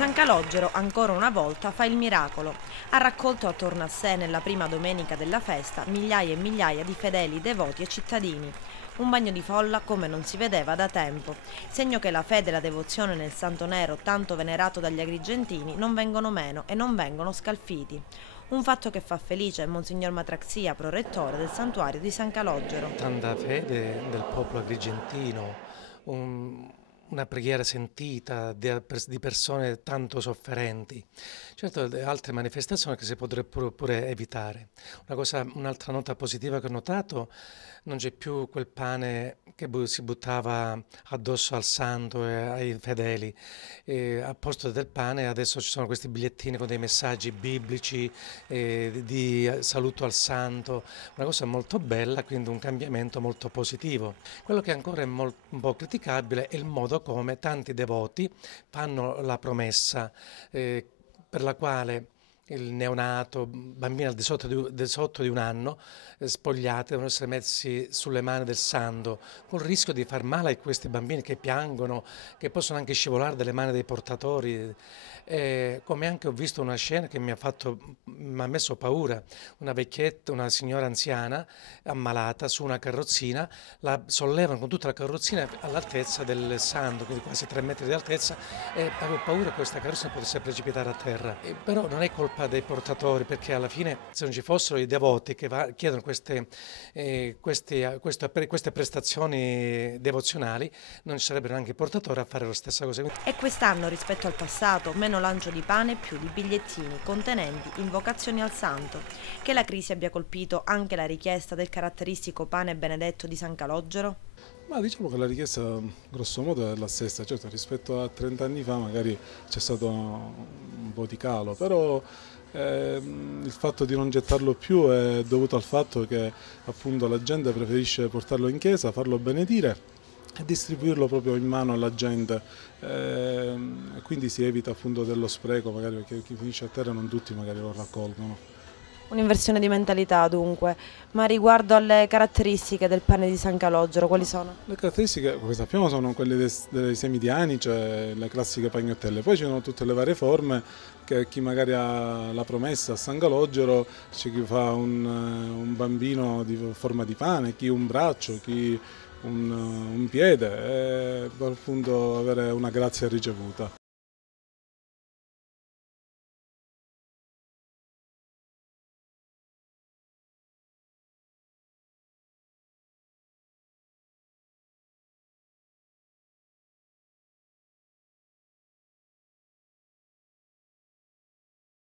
San Calogero ancora una volta fa il miracolo. Ha raccolto attorno a sé nella prima domenica della festa migliaia e migliaia di fedeli, devoti e cittadini. Un bagno di folla come non si vedeva da tempo, segno che la fede e la devozione nel Santo Nero, tanto venerato dagli agrigentini, non vengono meno e non vengono scalfiti. Un fatto che fa felice Monsignor Matraxia, prorettore del santuario di San Calogero. Tanta fede del popolo agrigentino, un- una preghiera sentita di persone tanto sofferenti. Certo, le altre manifestazioni che si potrebbero pure evitare. Un'altra nota positiva che ho notato, non c'è più quel pane che si buttava addosso al santo e ai fedeli. A posto del pane adesso ci sono questi bigliettini con dei messaggi biblici, di saluto al santo, una cosa molto bella, quindi un cambiamento molto positivo. Quello che ancora è un po' criticabile è il modo come tanti devoti fanno la promessa, per la quale il neonato, bambini al di sotto di un anno, spogliati, devono essere messi sulle mani del santo, con il rischio di far male a questi bambini che piangono, che possono anche scivolare dalle mani dei portatori. Come anche ho visto una scena che mi ha messo paura, una vecchietta, una signora anziana ammalata su una carrozzina, la sollevano con tutta la carrozzina all'altezza del santo, quindi quasi 3 metri di altezza, e avevo paura che questa carrozzina potesse precipitare a terra. Però non è colpa dei portatori, perché alla fine se non ci fossero i devoti che chiedono queste prestazioni devozionali, non ci sarebbero anche i portatori a fare la stessa cosa. E quest'anno, rispetto al passato, meno lancio di pane e più di bigliettini contenenti invocazioni al santo. Che la crisi abbia colpito anche la richiesta del caratteristico pane benedetto di San Calogero? Ma diciamo che la richiesta grosso modo è la stessa, certo rispetto a 30 anni fa magari c'è stato un po' di calo, però il fatto di non gettarlo più è dovuto al fatto che appunto la gente preferisce portarlo in chiesa, farlo benedire e distribuirlo proprio in mano alla gente, e quindi si evita appunto dello spreco, magari perché chi finisce a terra non tutti magari lo raccolgono. Un'inversione di mentalità dunque, ma riguardo alle caratteristiche del pane di San Calogero, quali sono? Le caratteristiche, come sappiamo, sono quelle dei semi di anice, le classiche pagnottelle. Poi ci sono tutte le varie forme che chi magari ha la promessa a San Calogero, c'è chi fa un bambino di forma di pane, chi un braccio, chi un piede, per appunto avere una grazia ricevuta.